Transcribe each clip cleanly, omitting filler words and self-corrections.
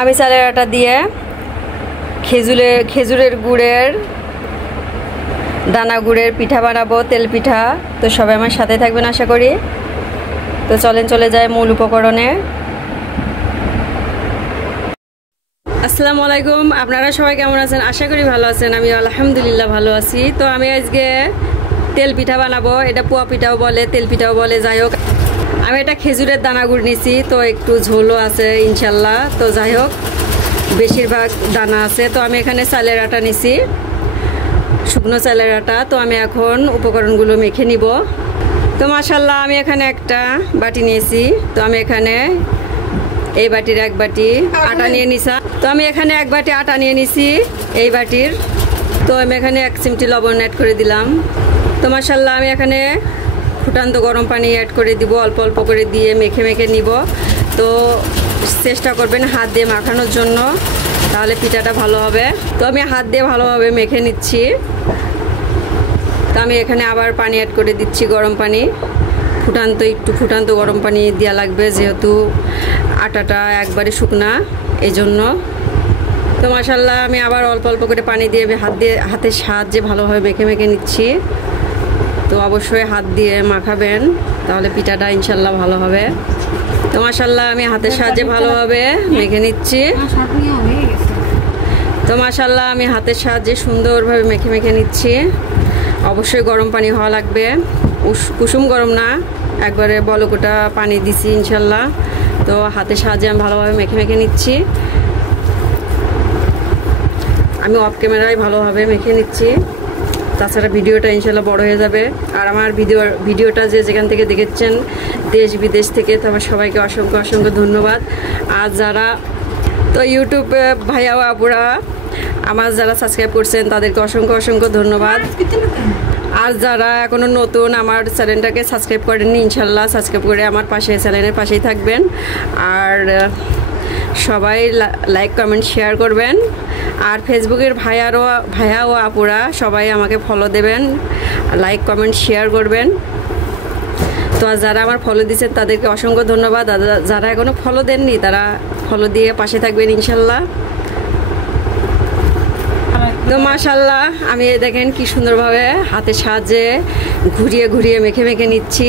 আমি চালের আটা দিয়ে খেজুরের গুড়ের দানা গুড়ের পিঠা বানাবো, তেল পিঠা। তো সবাই আমার সাথে থাকবেন আশা করি। তো চলেন চলে যায় মূল উপকরণে। আসসালামু আলাইকুম, আপনারা সবাই কেমন আছেন? আশা করি ভালো আছেন। আমি আলহামদুলিল্লাহ ভালো আছি। তো আমি আজকে তেল পিঠা বানাবো। এটা পোয়া পিঠাও বলে, তেল পিঠাও বলে, যাই হোক। আমি এটা খেজুরের দানা গুড় নিছি, তো একটু ঝোলও আছে ইনশাল্লাহ। তো যাই হোক, বেশিরভাগ দানা আছে। তো আমি এখানে চালের আটা নিছি, শুকনো চালের আটা। তো আমি এখন উপকরণগুলো মেখে নিব। তো মাশাল্লাহ আমি এখানে একটা বাটি নিয়েছি। তো আমি এখানে এই বাটির এক বাটি আটা নিয়ে নিছি। তো আমি এখানে এক বাটি আটা নিয়ে নিছি এই বাটির। তো আমি এখানে 1 চিমটি লবণ অ্যাড করে দিলাম। তো মাশাল্লাহ আমি এখানে ফুটান্ত গরম পানি অ্যাড করে দিব, অল্প অল্প করে দিয়ে মেখে মেখে নিব। তো চেষ্টা করবেন হাত দিয়ে মাখানোর জন্য, তাহলে পিঠাটা ভালো হবে। তো আমি হাত দিয়ে ভালোভাবে মেখে নিচ্ছি। তো আমি এখানে আবার পানি অ্যাড করে দিচ্ছি, গরম পানি। একটু ফুটান্ত গরম পানি দেওয়া লাগবে, যেহেতু আটাটা একবারে শুকনা, এই জন্য। তো মাশাল্লাহ আমি আবার অল্প অল্প করে পানি দিয়ে হাতের সাহায্যে ভালোভাবে মেখে মেখে নিচ্ছি। তো অবশ্যই হাত দিয়ে মাখাবেন, তাহলে পিঠাটা ইনশাল্লাহ ভালো হবে। তো মাশাল্লাহ আমি হাতের সাহায্যে ভালোভাবে মেখে নিচ্ছি। তো মাশাল্লাহ আমি হাতের সাহায্যে সুন্দরভাবে মেখে মেখে নিচ্ছি। অবশ্যই গরম পানি হওয়া লাগবে, কুসুম গরম না, একবারে বলকোটা পানি দিছি ইনশাল্লাহ। তো হাতের সাহায্যে আমি ভালোভাবে মেখে মেখে নিচ্ছি। আমি অফ ক্যামেরায় ভালোভাবে মেখে নিচ্ছি, তাছাড়া ভিডিওটা ইনশাল্লাহ বড় হয়ে যাবে। আর আমার ভিডিওটা যেখান থেকে দেখেছেন, দেশ বিদেশ থেকে, তো আমার সবাইকে অসংখ্য অসংখ্য ধন্যবাদ। আর যারা তো ইউটিউব ভাইয়া ও আপুরা আমার যারা সাবস্ক্রাইব করছেন, তাদেরকে অসংখ্য অসংখ্য ধন্যবাদ। আর যারা এখনও নতুন আমার চ্যানেলটাকে সাবস্ক্রাইব করেননি, ইনশাল্লাহ সাবস্ক্রাইব করে আমার চ্যানেলের পাশেই থাকবেন। আর সবাই লাইক কমেন্ট শেয়ার করবেন। আর ফেসবুকের ভাইয়া ও আপুরা সবাই আমাকে ফলো দেবেন, লাইক কমেন্ট শেয়ার করবেন। তো যারা আমার ফলো দিচ্ছেন তাদেরকে অসংখ্য ধন্যবাদ। আর যারা এখনও ফলো দেননি, তারা ফলো দিয়ে পাশে থাকবেন ইনশাল্লাহ। তো মাশাল্লাহ আমি দেখেন কি সুন্দরভাবে হাতের সাহায্যে ঘুরিয়ে ঘুরিয়ে মেখে মেখে নিচ্ছি।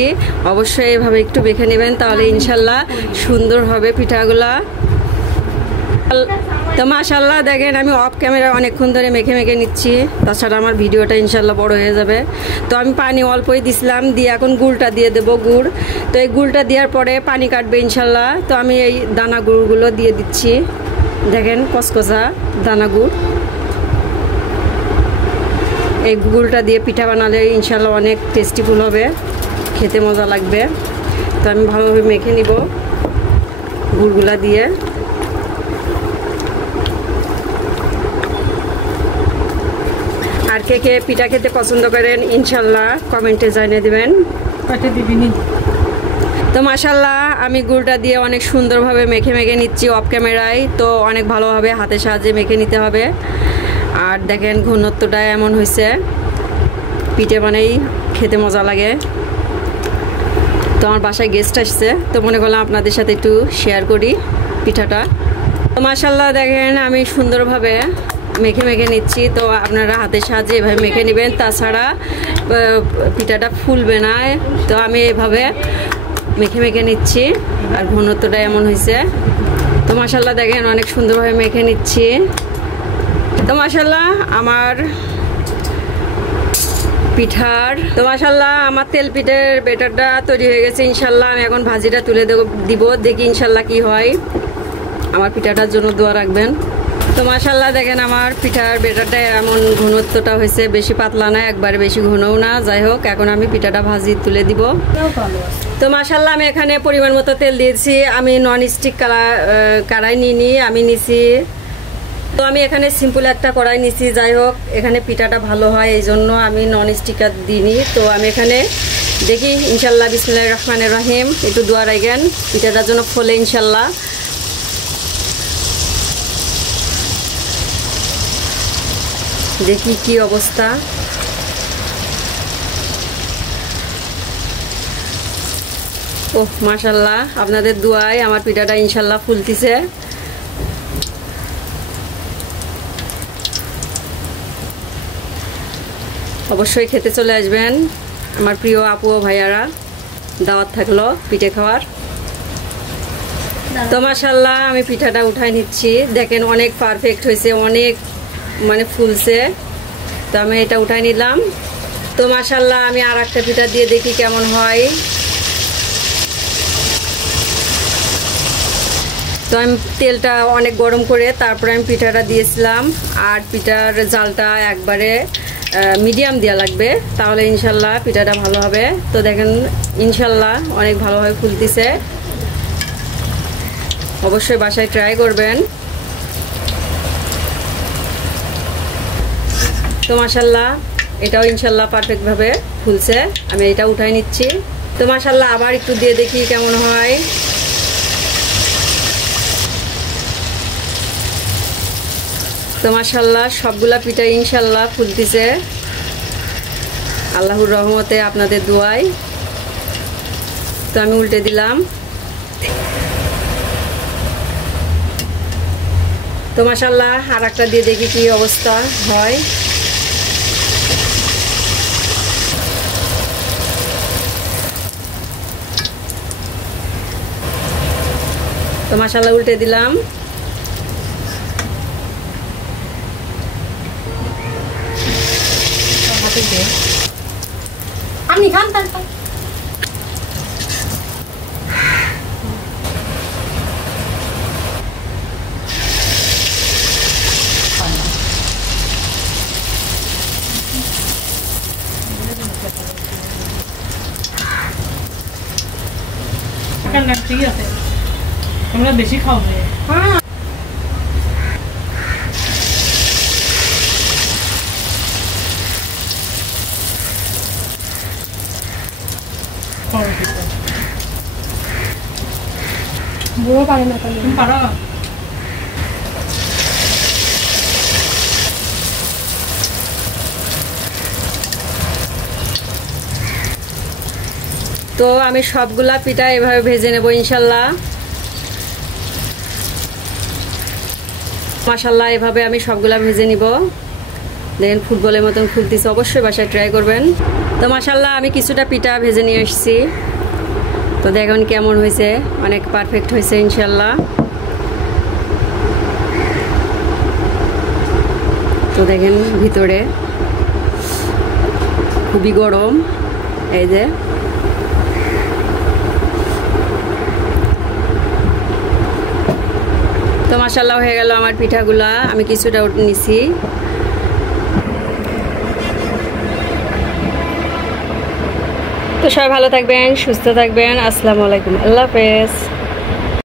অবশ্যই এইভাবে একটু মেখে নেবেন, তাহলে ইনশাল্লাহ সুন্দর হবে পিঠাগুলা। তো মাশাল্লাহ দেখেন আমি অফ ক্যামেরা অনেকক্ষণ ধরে মেখে মেখে নিচ্ছি, তাছাড়া আমার ভিডিওটা ইনশাল্লাহ বড় হয়ে যাবে। তো আমি পানি অল্পই দিছিলাম, দিয়ে এখন গুড়টা দিয়ে দেবো, গুড়। তো এই গুড়টা দেওয়ার পরে পানি কাটবে ইনশাল্লাহ। তো আমি এই দানা গুড়গুলো দিয়ে দিচ্ছি, দেখেন কসকসা দানা গুড়। এই গুড়টা দিয়ে পিঠা বানালে ইনশাল্লাহ অনেক টেস্টিফুল হবে, খেতে মজা লাগবে। তো আমি ভালোভাবে মেখে নিব গুড়গুলা দিয়ে। আর কে কে পিঠা খেতে পছন্দ করেন ইনশাল্লাহ কমেন্টে জানিয়ে দেবেন। তো মাশাল্লাহ আমি গুড়টা দিয়ে অনেক সুন্দরভাবে মেখে মেখে নিচ্ছি অফ ক্যামেরায়। তো অনেক ভালোভাবে হাতের সাহায্যে মেখে নিতে হবে। আর দেখেন ঘনত্বটা এমন হয়েছে, পিঠে মানেই খেতে মজা লাগে। তো আমার বাসায় গেস্ট আসছে, তো মনে করলাম আপনাদের সাথে একটু শেয়ার করি পিঠাটা। তো মাশাল্লাহ দেখেন আমি সুন্দরভাবে মেখে মেখে নিচ্ছি। তো আপনারা হাতের সাহায্যে এভাবে মেখে নেবেন, তাছাড়া পিঠাটা ফুলবে না। তো আমি এভাবে মেখে মেখে নিচ্ছি, আর ঘনত্বটা এমন হয়েছে। তো মাশাল্লাহ দেখেন অনেক সুন্দরভাবে মেখে নিচ্ছি। তো মাশাল্লাহ আমার পিঠার তো মাশাল্লাহ আমার তেল পিঠের বেটারটা তৈরি হয়ে গেছে ইনশাল্লাহ। আমি এখন ভাজিটা তুলে দিব, দেখি ইনশাল্লাহ কি হয়। আমার পিঠাটার জন্য দোয়া রাখবেন। তো মাশাল্লাহ দেখেন আমার পিঠার বেটারটা এমন ঘনত্বটা হয়েছে, বেশি পাতলা না, একবারে বেশি ঘনও না। যাই হোক, এখন আমি পিঠাটা ভাজি তুলে দিব। তো মাশাল্লাহ আমি এখানে পরিমাণ মতো তেল দিয়েছি। আমি নন স্টিক কড়াই নিইনি, আমি নিছি। তো আমি এখানে সিম্পল একটা কড়াই নিছি। যাই হোক, এখানে পিঠাটা ভালো হয় এই জন্য আমি নন স্টিকার দিইনি। তো আমি এখানে দেখি ইনশাল্লাহ বিসমিল্লাহির রহমানির রহিম, একটু দোয়া রাখেন পিঠাটার জন্য ফলে ইনশাল্লাহ। দেখি কি অবস্থা। ওহ মাশাল্লাহ আপনাদের দোয়ায় আমার পিঠাটা ইনশাল্লাহ ফুলতিছে। অবশ্যই খেতে চলে আসবেন আমার প্রিয় আপু ও ভাইয়ারা, দাওয়াত থাকলো পিঠে খাওয়ার। তো মাশাআল্লাহ আমি পিঠাটা উঠাই নিচ্ছি, দেখেন অনেক পারফেক্ট হয়েছে, অনেক মানে ফুলছে। তো আমি এটা উঠাই নিলাম। তো মাশাআল্লাহ আমি আর একটা পিঠা দিয়ে দেখি কেমন হয়। তো আমি তেলটা অনেক গরম করে তারপরে আমি পিঠাটা দিয়েছিলাম, আর পিঠার জালটা একবারে মিডিয়াম দেওয়া লাগবে, তাহলে ইনশাল্লাহ পিঠাটা ভালো হবে। তো দেখেন ইনশাল্লাহ অনেক ভালোভাবে ফুলতেছে, অবশ্যই বাসায় ট্রাই করবেন। তো মাশাল্লাহ এটাও ইনশাল্লাহ পারফেক্টভাবে ফুলছে, আমি এটা উঠাই নিচ্ছি। তো মাশাল্লাহ আবার একটু দিয়ে দেখি কেমন হয়। তো মাশাআল্লাহ সবগুলা পিঠা ইনশাল্লাহ ফুলতেছে আল্লাহর রহমতে, আপনাদের দোয়ায়। তো আমি উল্টে দিলাম। তো মাশাআল্লাহ আর একটা দিয়ে দেখি কি অবস্থা হয়। তো মাশাআল্লাহ উল্টে দিলাম। আমি খান তারপর ঠিক আছে, তোমরা বেশি খাও। হ্যাঁ বুড়ো পারে না, তুমি পারো। তো আমি সবগুলা পিঠা এভাবে ভেজে নেব ইনশাল্লাহ। মাশাআল্লাহ এভাবে আমি সবগুলা ভেজে নিব। দেখেন ফুটবলের মতন ফুলতেছে, অবশ্যই বাসায় ট্রাই করবেন। তো মাশাআল্লাহ আমি কিছুটা পিঠা ভেজে নিয়ে এসেছি। তো দেখুন কেমন হয়েছে, অনেক পারফেক্ট হয়েছে ইনশাল্লাহ। তো দেখেন ভিতরে খুবই গরম, এই যে। তো মাশাআল্লাহ হয়ে গেল আমার পিঠাগুলা, আমি কিছুটা নিছি। তো সবাই ভালো থাকবেন, সুস্থ থাকবেন। আসসালামু আলাইকুম, আল্লাহ হাফেজ।